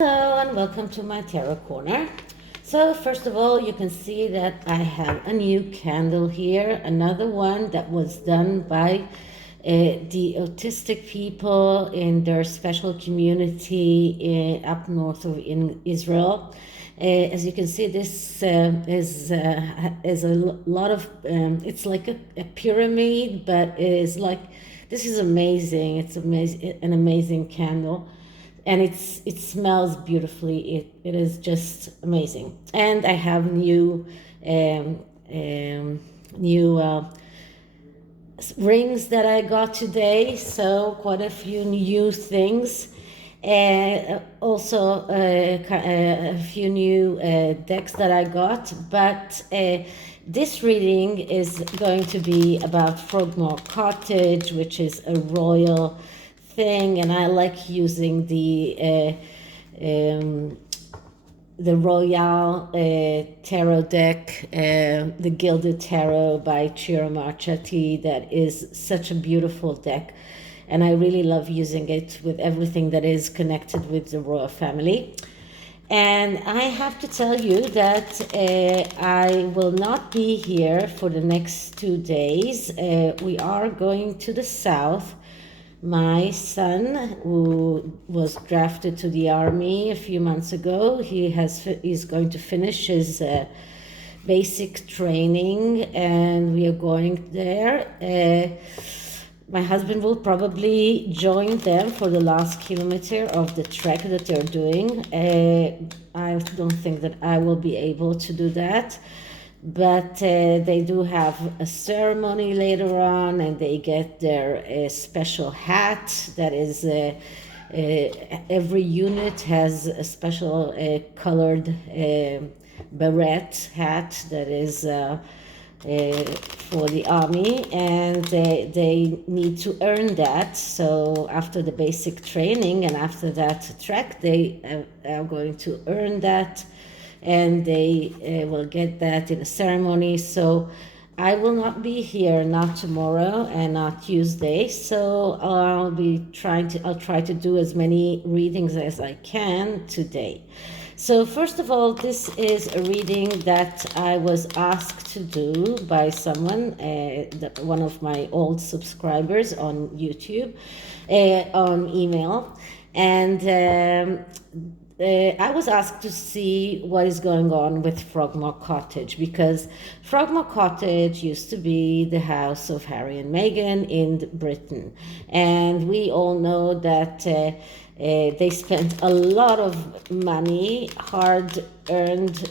Hello and welcome to my tarot corner. So first of all, you can see that I have a new candle here, another one that was done by the autistic people in their special community up north of in Israel. As you can see, this is a lot of it's like a pyramid, but it is like, this is amazing. It's amazing, an amazing candle, and it smells beautifully. It is just amazing. And I have new rings that I got today, so quite a few new things. Also a few new decks that I got, but this reading is going to be about Frogmore Cottage, which is a royal thing, and I like using the Royale tarot deck, the Gilded Tarot by GETTR. That is such a beautiful deck, and I really love using it with everything that is connected with the royal family. And I have to tell you that I will not be here for the next 2 days. We are going to the south. My son, who was drafted to the army a few months ago, he's going to finish his basic training, and we are going there. My husband will probably join them for the last kilometer of the trek that they're doing. I don't think that I will be able to do that, but they do have a ceremony later on, and they get their special hat that is every unit has a special colored beret hat that is for the army, and they need to earn that. So after the basic training and after that trek, they are going to earn that, and they will get that in a ceremony. So I will not be here, not tomorrow and not Tuesday. So I'll try to do as many readings as I can today. So first of all, this is a reading that I was asked to do by someone, one of my old subscribers on YouTube, on email. And I was asked to see what is going on with Frogmore Cottage, because Frogmore Cottage used to be the house of Harry and Meghan in Britain. And we all know that they spent a lot of money, hard-earned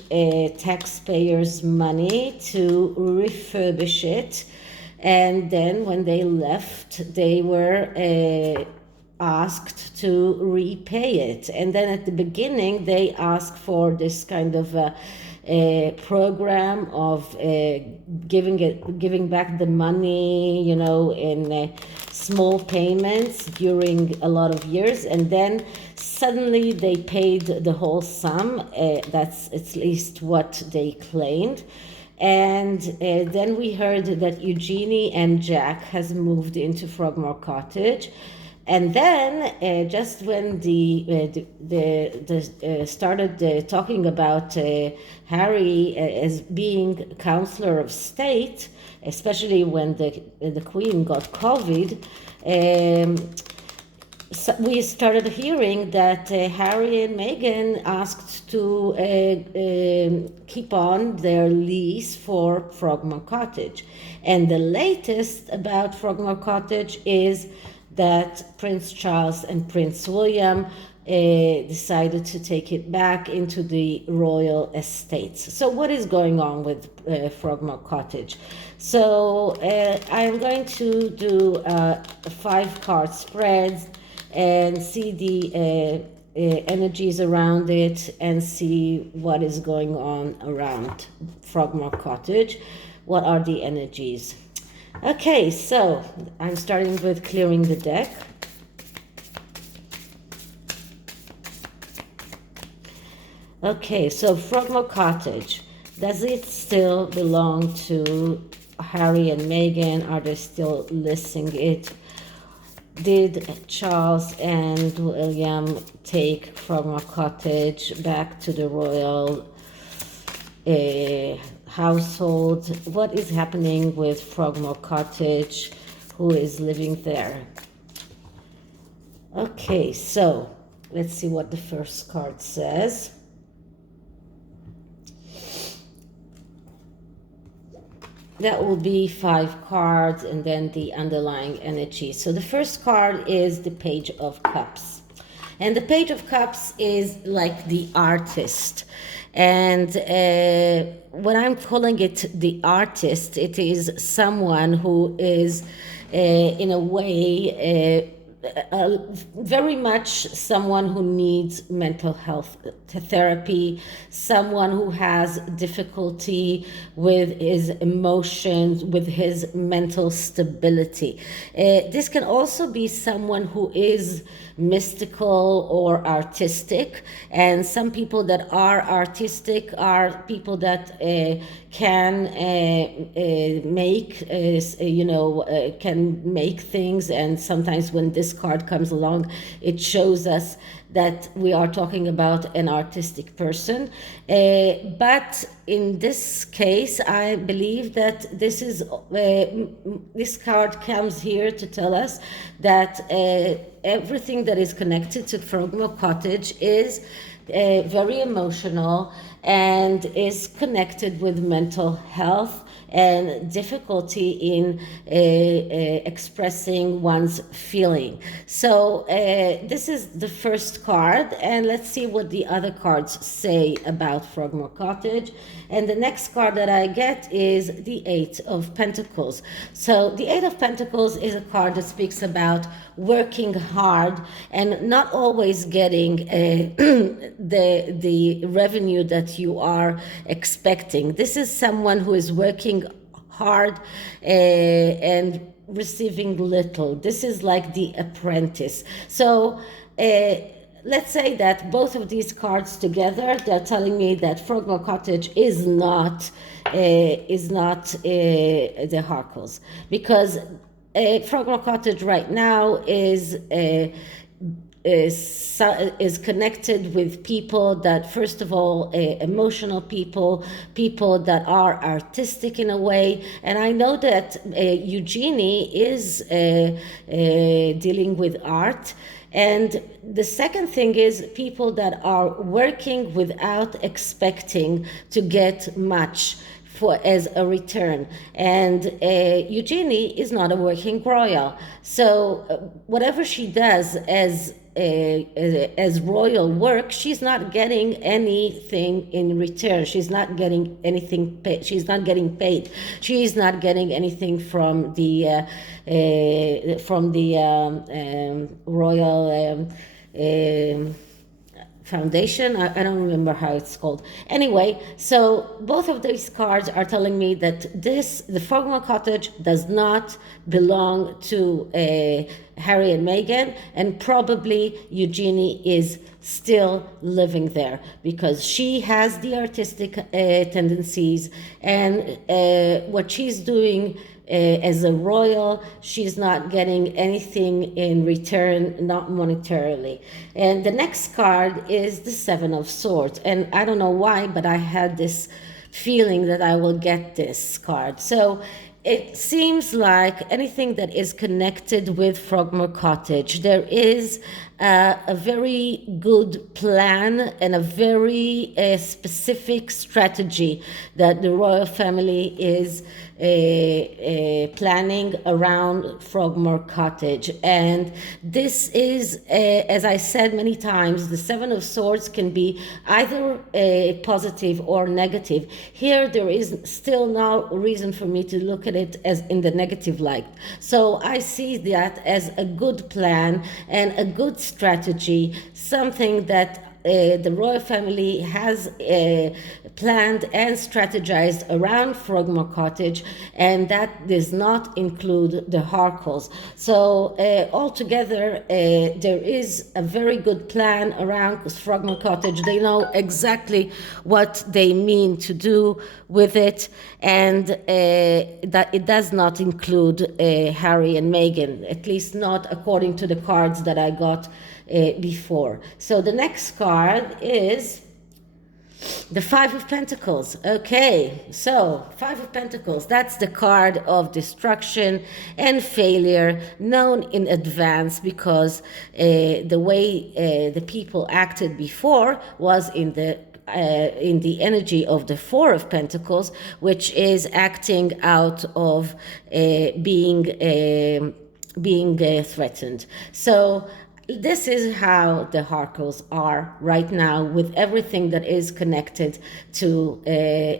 taxpayers' money, to refurbish it. And then when they left, they were asked to repay it. And then at the beginning, they asked for this kind of a program of giving back the money, in small payments during a lot of years, and then suddenly they paid the whole sum. That's at least what they claimed. And then we heard that Eugenie and Jack has moved into Frogmore Cottage. And then, just when started talking about Harry as being counselor of state, especially when the Queen got COVID, so we started hearing that Harry and Meghan asked to keep on their lease for Frogmore Cottage. And the latest about Frogmore Cottage is that Prince Charles and Prince William decided to take it back into the royal estates. So what is going on with Frogmore Cottage? So I'm going to do 5-card spreads and see the energies around it, and see what is going on around Frogmore Cottage. What are the energies? Okay, so I'm starting with clearing the deck. Okay, so Frogmore Cottage, does it still belong to Harry and Meghan? Are they still listing it? Did Charles and William take Frogmore Cottage back to the royal household? What is happening with Frogmore Cottage? Who is living there? Okay, so let's see what the first card says. That will be 5 cards and then the underlying energy. So the first card is the Page of Cups. And the Page of Cups is like the artist. And when I'm calling it the artist, it is someone who is, in a way, very much someone who needs mental health therapy, someone who has difficulty with his emotions, with his mental stability. This can also be someone who is mystical or artistic, and some people that are artistic are people that can make can make things, and sometimes when this card comes along it shows us that we are talking about an artistic person, but in this case I believe that this is this card comes here to tell us that everything that is connected to Frogmore Cottage is very emotional and is connected with mental health and difficulty in expressing one's feeling. So this is the first card, and let's see what the other cards say about Frogmore Cottage. And the next card that I get is the Eight of Pentacles. So the Eight of Pentacles is a card that speaks about working hard and not always getting the revenue that you are expecting. This is someone who is working hard and receiving little. This is like the apprentice. So let's say that both of these cards together, they're telling me that Frogmore Cottage is not the Harkles, because Frogmore Cottage right now is connected with people that, first of all, emotional people that are artistic in a way. And I know that Eugenie is dealing with art. And the second thing is people that are working without expecting to get much as a return. And Eugenie is not a working royal. So whatever she does as royal work, she's not getting anything in return. She's not getting anything paid. She's not getting paid. She is not getting anything from the royal foundation. I don't remember how it's called. Anyway, so both of these cards are telling me that the Frogmore Cottage does not belong to Harry and Meghan, and probably Eugenie is still living there because she has the artistic tendencies, and what she's doing as a royal, she's not getting anything in return, not monetarily. And the next card is the Seven of Swords, and I don't know why, but I had this feeling that I will get this card. So it seems like anything that is connected with Frogmore Cottage, there is a very good plan and a very specific strategy that the royal family is planning around Frogmore Cottage. And this is, as I said many times, the Seven of Swords can be either positive or negative. Here there is still no reason for me to look at it as in the negative light. So I see that as a good plan and a good strategy, something that the royal family has planned and strategized around Frogmore Cottage, and that does not include the Harkles. So altogether, there is a very good plan around Frogmore Cottage. They know exactly what they mean to do with it, and that it does not include Harry and Meghan, at least not according to the cards that I got before. So the next card is the Five of Pentacles. Okay, so Five of Pentacles, that's the card of destruction and failure, known in advance because the way the people acted before was in the energy of the Four of Pentacles, which is acting out of being threatened. So this is how the Harkles are right now with everything that is connected to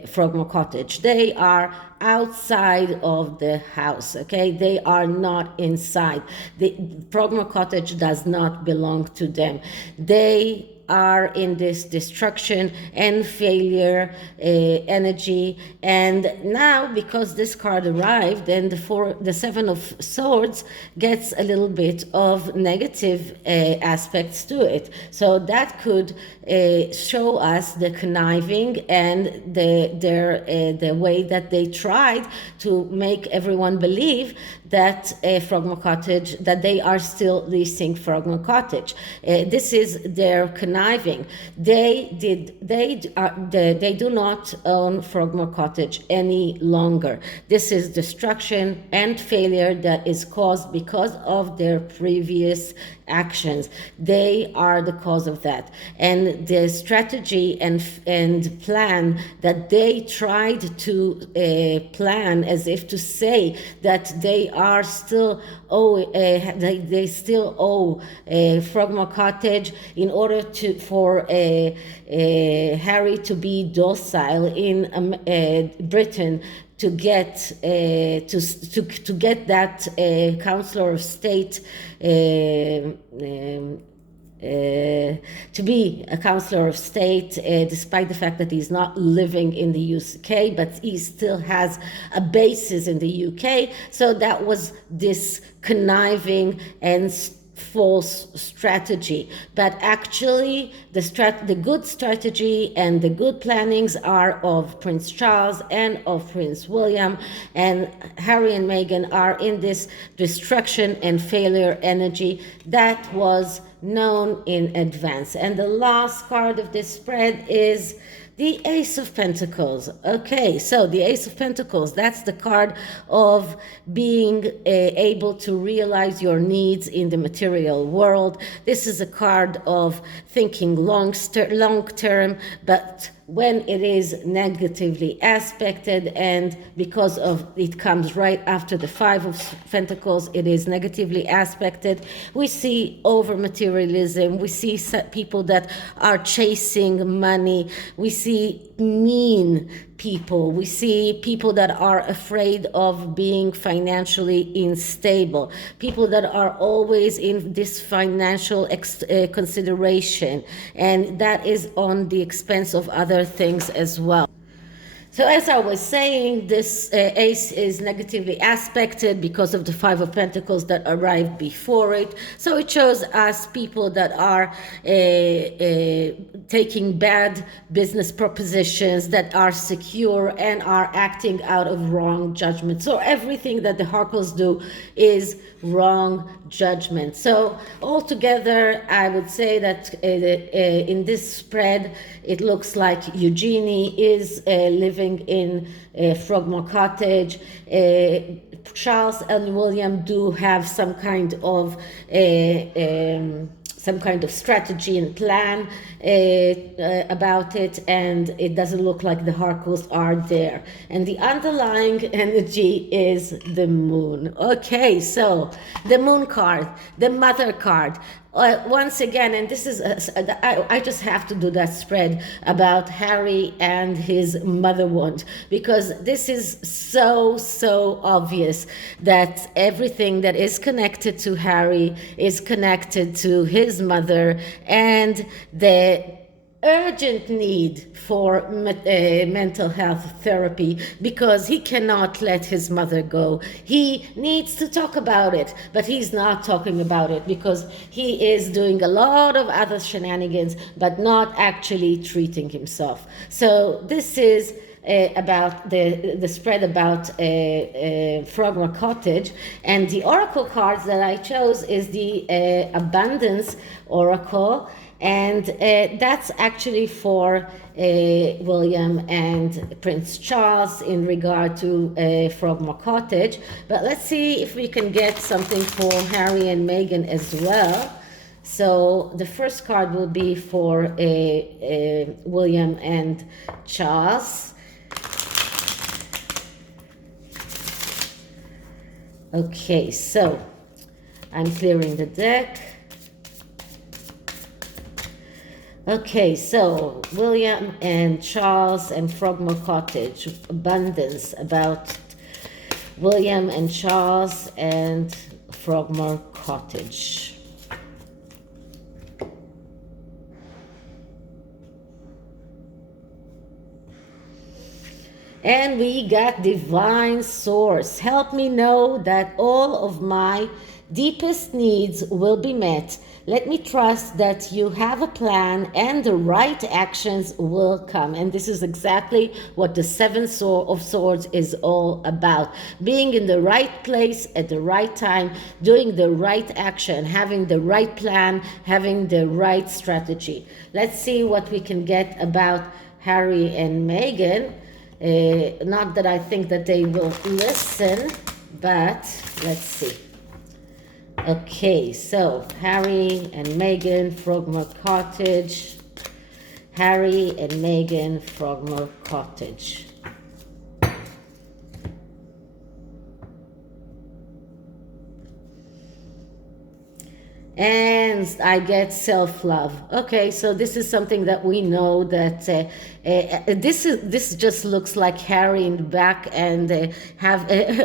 Frogmore Cottage. They are outside of the house, okay? They are not inside. The Frogmore Cottage does not belong to them. They are in this destruction and failure energy, and now because this card arrived, then the Seven of Swords gets a little bit of negative aspects to it. So that could show us the conniving and the way that they tried to make everyone believe that Frogmore Cottage, that they are still leasing Frogmore Cottage. This is their conniving. They do not own Frogmore Cottage any longer. This is destruction and failure that is caused because of their previous actions. They are the cause of that, and the strategy and plan that they tried to plan, as if to say that they are still they still owe Frogmore Cottage in order for Harry to be docile in Britain, to get to get that counselor of state to be a counselor of state, despite the fact that he's not living in the UK, but he still has a basis in the UK. So that was this conniving and false strategy. But actually the good strategy and the good plannings are of Prince Charles and of Prince William, and Harry and Meghan are in this destruction and failure energy that was known in advance. And the last card of this spread is the Ace of Pentacles. Okay, so the Ace of Pentacles, that's the card of being able to realize your needs in the material world. This is a card of thinking long term, but when it is negatively aspected, and because of it comes right after the Five of Pentacles, it is negatively aspected. We see over materialism, we see people that are chasing money, we see mean people, we see people that are afraid of being financially unstable, people that are always in this financial consideration, and that is on the expense of other things as well. So as I was saying, this ace is negatively aspected because of the Five of Pentacles that arrived before it. So it shows us people that are taking bad business propositions, that are secure and are acting out of wrong judgment. So everything that the Harkles do is wrong judgment. So altogether, I would say that in this spread, it looks like Eugenie is living in Frogmore Cottage. Charles and William do have some kind of strategy and plan about it, and it doesn't look like the Harkles are there. And the underlying energy is the moon. Okay, so the moon card, the mother card. once again, and this is, I just have to do that spread about Harry and his mother wound, because this is so obvious that everything that is connected to Harry is connected to his mother, and the urgent need for mental health therapy, because he cannot let his mother go. He needs to talk about it, but he's not talking about it because he is doing a lot of other shenanigans, but not actually treating himself. So this is about the spread about Frogmore Cottage, and the oracle cards that I chose is the Abundance Oracle, and that's actually for William and Prince Charles in regard to Frogmore Cottage. But let's see if we can get something for Harry and Meghan as well. So the first card will be for William and Charles. Okay, so I'm clearing the deck. Okay, so William and Charles and Frogmore Cottage, abundance, about William and Charles and Frogmore Cottage. And we got divine source. Help me know that all of my deepest needs will be met. Let me trust that you have a plan and the right actions will come. And this is exactly what the Seven of Swords is all about. Being in the right place at the right time, doing the right action, having the right plan, having the right strategy. Let's see what we can get about Harry and Meghan. Not that I think that they will listen, but let's see. Okay, so Harry and Meghan, Frogmore Cottage. Harry and Meghan, Frogmore Cottage. And I get self-love. Okay, so this is something that we know that this just looks like Harry in the back and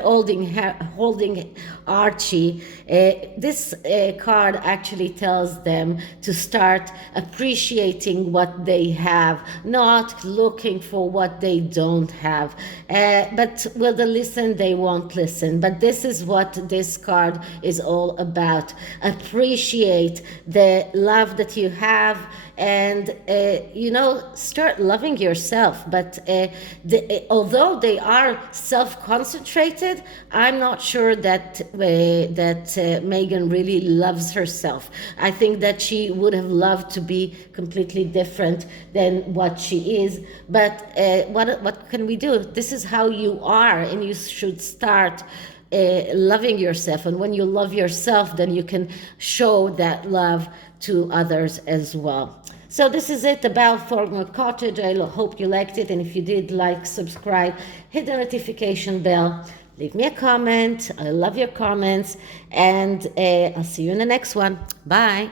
holding Archie. This card actually tells them to start appreciating what they have, not looking for what they don't have. But will they listen? They won't listen. But this is what this card is all about. Appreciate the love that you have, and start loving yourself. But although they are self-concentrated, I'm not sure that Meghan really loves herself. I think that she would have loved to be completely different than what she is. But what can we do? This is how you are, and you should start loving yourself. And when you love yourself, then you can show that love to others as well. So this is it about Frogmore Cottage. I hope you liked it, and if you did, like, subscribe, hit the notification bell, leave me a comment. I love your comments, and I'll see you in the next one. Bye.